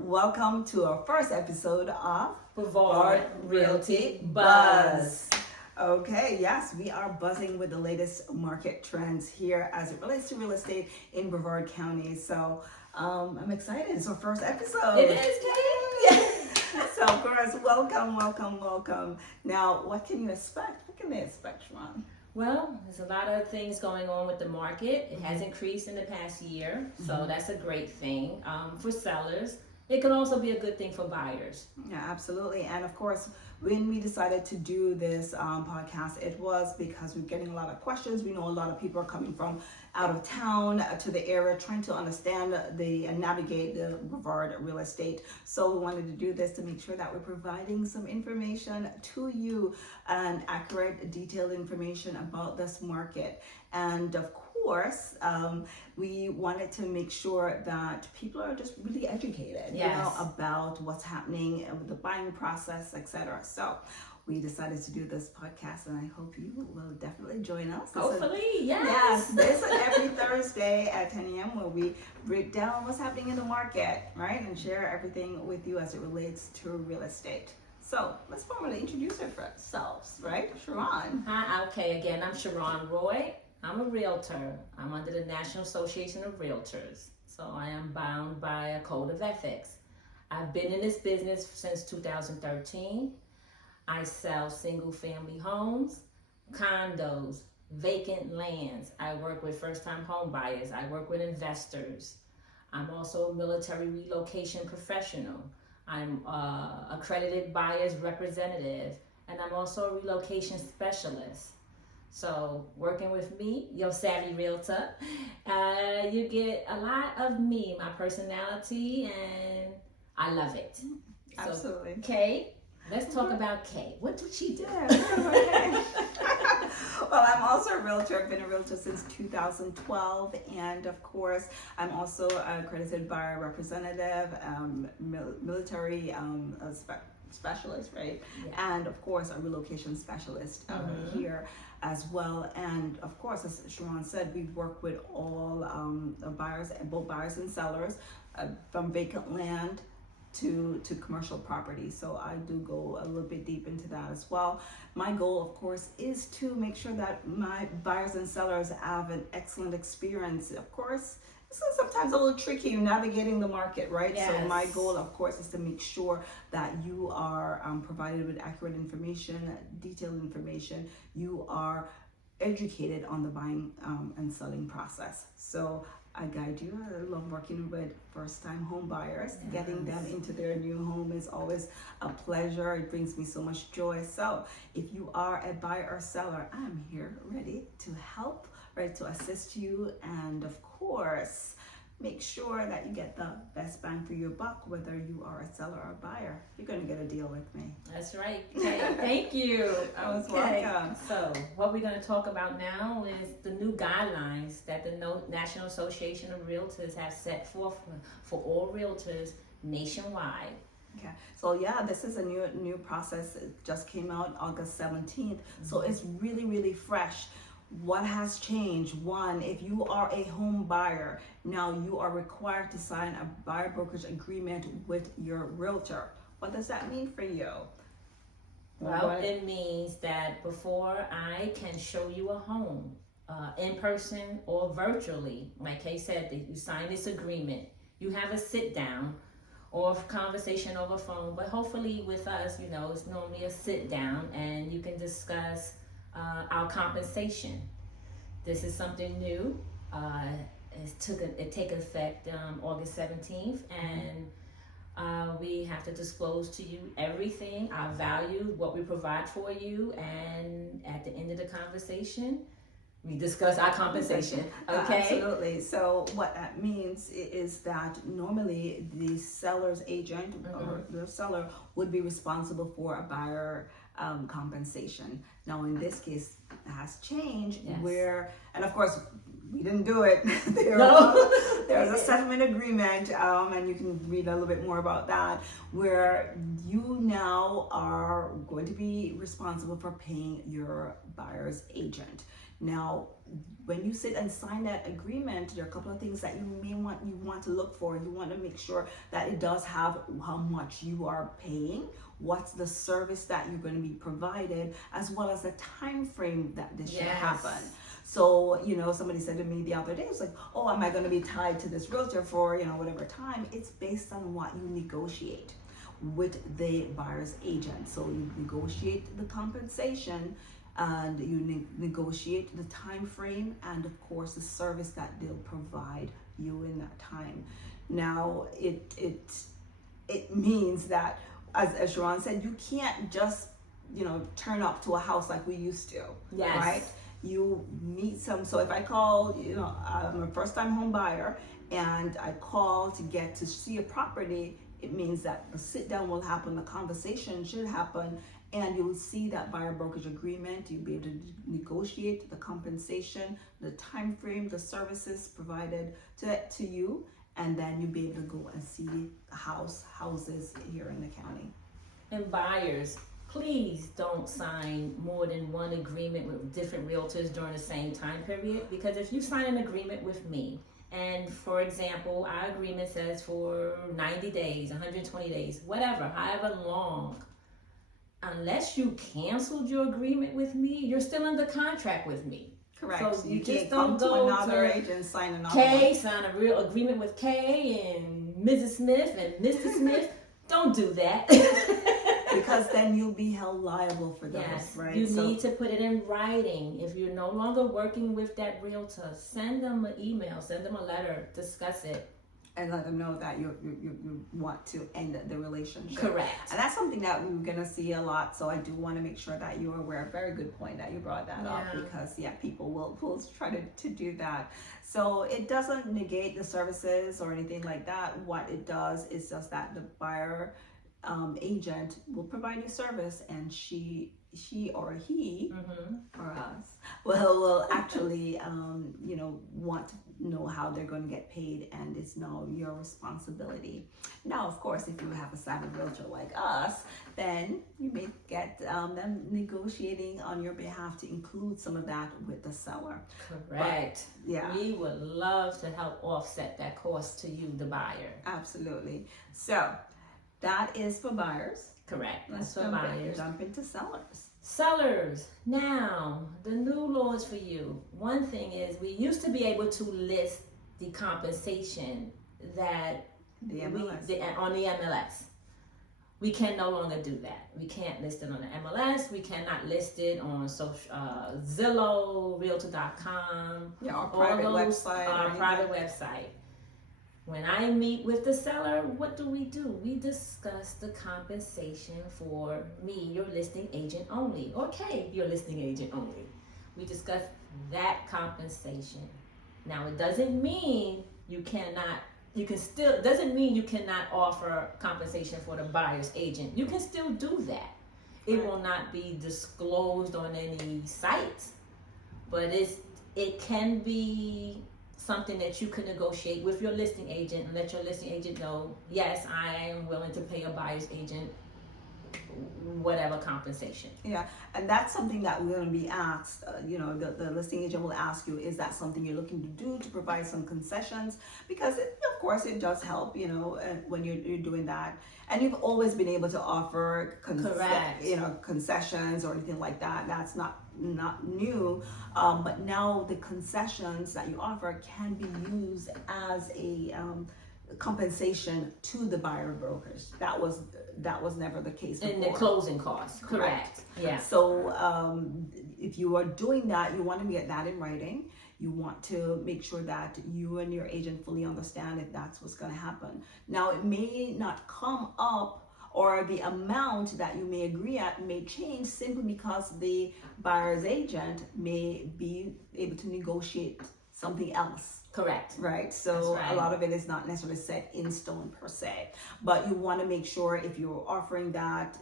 welcome to our first episode of Brevard Realty Buzz. Okay, yes, we are buzzing with the latest market trends here as it relates to real estate in Brevard County. So I'm excited. It's our first episode. It is, Kate. So, of course, welcome. Now, what can you expect? What can they expect, Sharon? Well, there's a lot of things going on with the market. It has increased in the past year, so that's a great thing for sellers. It can also be a good thing for buyers. Yeah, absolutely. And of course, when we decided to do this podcast, it was because we're getting a lot of questions. We know a lot of people are coming from out of town to the area trying to understand and navigate the Brevard real estate. So we wanted to do this to make sure that we're providing some information to you and accurate, detailed information about this market. And of course, we wanted to make sure that people are just really educated, about what's happening with the buying process, etc. So we decided to do this podcast, and I hope you will definitely join us. Hopefully, yes. This is every Thursday at 10 a.m. where we break down what's happening in the market, right, and share everything with you as it relates to real estate. So let's formally introduce ourselves, right, Sharon? Hi, okay, again, I'm Sharon Roy. I'm a realtor. I'm under the National Association of Realtors. So I am bound by a code of ethics. I've been in this business since 2013. I sell single family homes, condos, vacant lands. I work with first-time home buyers. I work with investors. I'm also a military relocation professional. I'm accredited buyer's representative, and I'm also a relocation specialist. So working with me, your savvy realtor, you get a lot of me, my personality, and I love it. Absolutely. So, Kay, let's talk about Kay. What did she do? Well, I'm also a realtor. I've been a realtor since 2012, and of course, I'm also an accredited buyer representative, military specialist, right? Yeah. And of course, a relocation specialist here as well. And of course, as Sharon said, we work with all buyers, both buyers and sellers, from vacant land to commercial property. So I do go a little bit deep into that as well. My goal, of course, is to make sure that my buyers and sellers have an excellent experience. Of course, this is sometimes a little tricky navigating the market, right? Yes. So my goal, of course, is to make sure that you are provided with accurate information, detailed information. You are educated on the buying and selling process. So I guide you. I love working with first-time home buyers. Yes. Getting them into their new home is always a pleasure. It brings me so much joy. So if you are a buyer or seller, I'm here ready to help, ready to assist you, and of course, make sure that you get the best bang for your buck, whether you are a seller or a buyer. You're going to get a deal with me. That's right. Okay, thank you. Welcome. So what we're going to talk about now is the new guidelines that the National Association of Realtors have set forth for all realtors nationwide. Okay, so this is a new process. It just came out August 17th, so it's really fresh. What has changed? One, if you are a home buyer, now you are required to sign a buyer brokerage agreement with your realtor. What does that mean for you? Well, it means that before I can show you a home, in person or virtually, like Kay said, that you sign this agreement, you have a sit down or a conversation over phone, but hopefully with us, it's normally a sit down and you can discuss our compensation. This is something new. It take effect August 17th, and we have to disclose to you everything, our value, what we provide for you, and at the end of the conversation, we discuss our compensation. Okay? Absolutely. So what that means is that normally the seller's agent or the seller would be responsible for a buyer compensation. Now in this case, it has changed where, and of course, we didn't do it. There's a settlement agreement, and you can read a little bit more about that, where you now are going to be responsible for paying your buyer's agent. Now, when you sit and sign that agreement, there are a couple of things that you want to look for. You want to make sure that it does have how much you are paying, what's the service that you're going to be provided, as well as the time frame that this should happen. So, somebody said to me the other day, it's like, oh, am I going to be tied to this realtor for, whatever time? It's based on what you negotiate with the buyer's agent. So you negotiate the compensation, and you negotiate the time frame, and of course the service that they'll provide you in that time. Now it means that, as Sharon said, you can't just turn up to a house like we used to. Yes. Right? You meet so if I call, I'm a first time home buyer and I call to get to see a property, it means that the sit down will happen, the conversation should happen, and you'll see that buyer brokerage agreement. You'll be able to negotiate the compensation, the time frame, the services provided to you, and then you'll be able to go and see houses here in the county. And buyers, please don't sign more than one agreement with different realtors during the same time period, because if you sign an agreement with me, and for example, our agreement says for 90 days, 120 days, whatever, however long, unless you canceled your agreement with me, you're still under contract with me. Correct. So you just can't don't come to go another to agent, sign another Kay, one. sign a real agreement with Kay and Mrs. Smith and Mr. Smith. Don't do that. Because then you'll be held liable for those, Yes, right? you need to put it in writing. If you're no longer working with that realtor, send them an email, send them a letter, discuss it. And let them know that you want to end the relationship. Correct. And that's something that we're going to see a lot. So I do want to make sure that you're aware. Very good point that you brought that up, because people will try to do that. So it doesn't negate the services or anything like that. What it does is just that the buyer agent will provide you service, and she or he or us will actually want to know how they're going to get paid, and it's now your responsibility. Now, of course, if you have a savvy realtor like us, then you may get them negotiating on your behalf to include some of that with the seller. Correct. But, we would love to help offset that cost to you, the buyer. Absolutely. So that is for buyers. Correct. Let's That's for buyers. jump into sellers. Sellers, now the new laws for you. One thing is, we used to be able to list the compensation that The MLS. on the MLS. We can no longer do that. We can't list it on the MLS. We cannot list it on Zillow, Realtor.com. Our private website. Our private website. When I meet with the seller, what do? We discuss the compensation for me, your listing agent only, or Kay, your listing agent only. We discuss that compensation. Now, it doesn't mean doesn't mean you cannot offer compensation for the buyer's agent. You can still do that. It will not be disclosed on any sites, but it can be something that you can negotiate with your listing agent and let your listing agent know, yes, I am willing to pay a buyer's agent whatever compensation. Yeah, and that's something that we're going to be asked. The listing agent will ask you, is that something you're looking to do to provide some concessions? Because of course it does help, when you're doing that. And you've always been able to offer concessions or anything like that. That's not new, but now the concessions that you offer can be used as a compensation to the buyer brokers. That was never the case before. And the closing costs. Correct. Yeah. So if you are doing that, you want to get that in writing. You want to make sure that you and your agent fully understand if that's what's going to happen. Now, it may not come up, or the amount that you may agree at may change simply because the buyer's agent may be able to negotiate something else. Correct. Right? So right. A lot of it is not necessarily set in stone per se. But you want to make sure, if you're offering that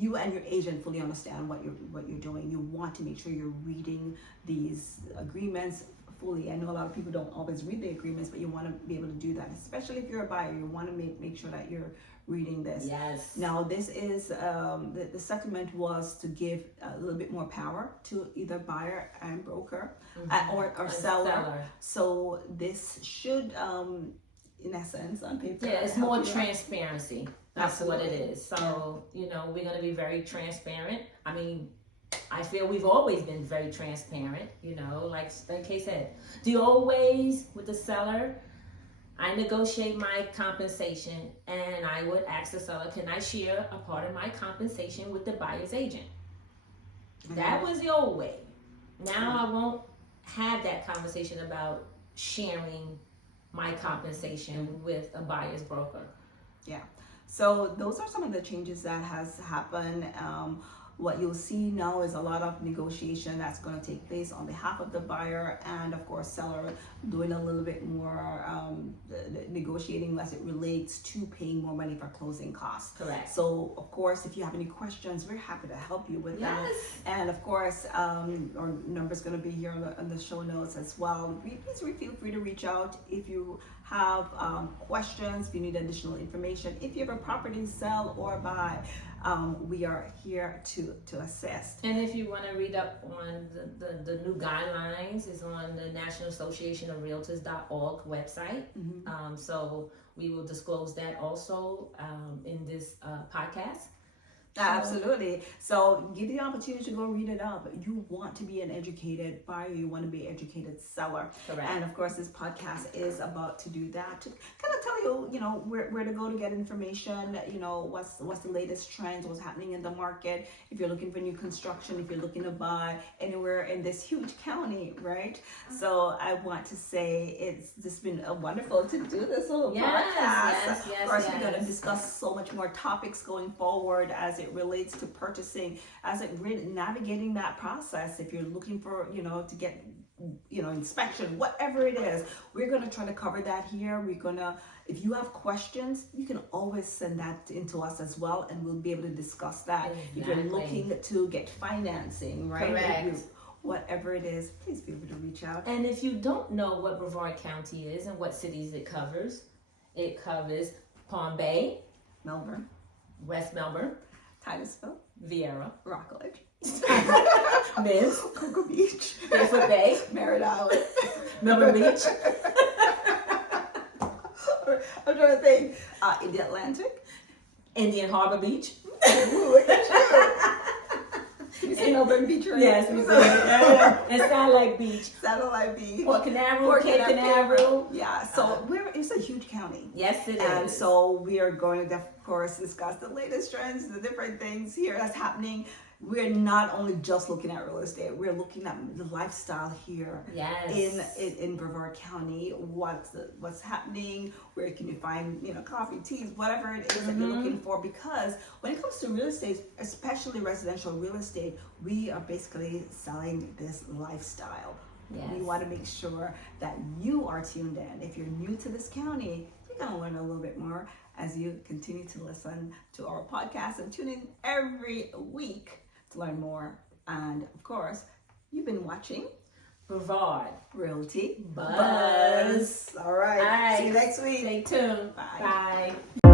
you and your agent fully understand what you're doing. You want to make sure you're reading these agreements fully. I know a lot of people don't always read the agreements, but you want to be able to do that, especially if you're a buyer. You want to make sure that you're reading this. Yes. Now, this is the settlement was to give a little bit more power to either buyer and broker or seller. So this should, in essence, on paper, it's more transparency. That's Absolutely. what it is. So, we're going to be very transparent. I mean, I feel we've always been very transparent, like Kay said. The old ways with the seller, I negotiate my compensation and I would ask the seller, can I share a part of my compensation with the buyer's agent? That was the old way. Now I won't have that conversation about sharing my compensation with a buyer's broker. Yeah. So those are some of the changes that has happened. What you'll see now is a lot of negotiation that's going to take place on behalf of the buyer and, of course, seller doing a little bit more negotiating as it relates to paying more money for closing costs. Correct. So, of course, if you have any questions, we're happy to help you with that. And, of course, our number's going to be here on the show notes as well. Please feel free to reach out if you have questions, if you need additional information, if you have a property to sell or buy. We are here to assist. And if you want to read up on the new guidelines, is on the National Association of Realtors.org website. So we will disclose that also in this podcast. Absolutely. So give you the opportunity to go read it up. You want to be an educated buyer. You want to be an educated seller. Correct. And of course, this podcast is about to do that, to kind of tell you, where to go to get information, what's the latest trends, what's happening in the market. If you're looking for new construction, if you're looking to buy anywhere in this huge county, right? So I want to say it's just been wonderful to do this little podcast. Of course, we're going to discuss so much more topics going forward as it relates to purchasing, as it navigating that process. If you're looking for, to get, inspection, whatever it is, we're going to try to cover that here. If you have questions, you can always send that into us as well, and we'll be able to discuss that. Exactly. If you're looking to get financing, right? Correct. Whatever it is, please feel free to reach out. And if you don't know what Brevard County is and what cities it covers Palm Bay, Melbourne, West Melbourne, Titusville, Vieira, Rockledge, Miss, Cocoa Beach, Beaufort Bay, Merritt Island, Melbourne Beach. I'm trying to think. In the Atlantic, Indian Harbor Beach. Ooh, look at you. You say Melbourne Beach, right? Yes, we say and Satellite Beach. Satellite Beach. Port Canaveral, Cape Canaveral. Yeah, so it's a huge county. Yes, it is. And so we are going to, of course, discuss the latest trends, the different things here that's happening. We're not only just looking at real estate, we're looking at the lifestyle here in Brevard County. What's happening? Where can you find, coffee, teas, whatever it is that you're looking for? Because when it comes to real estate, especially residential real estate, we are basically selling this lifestyle. Yes. We want to make sure that you are tuned in. If you're new to this county, you're going to learn a little bit more as you continue to listen to our podcast and tune in every week to learn more. And of course, you've been watching Brevard Realty Buzz. All right. See you next week. Stay tuned. Bye. Bye.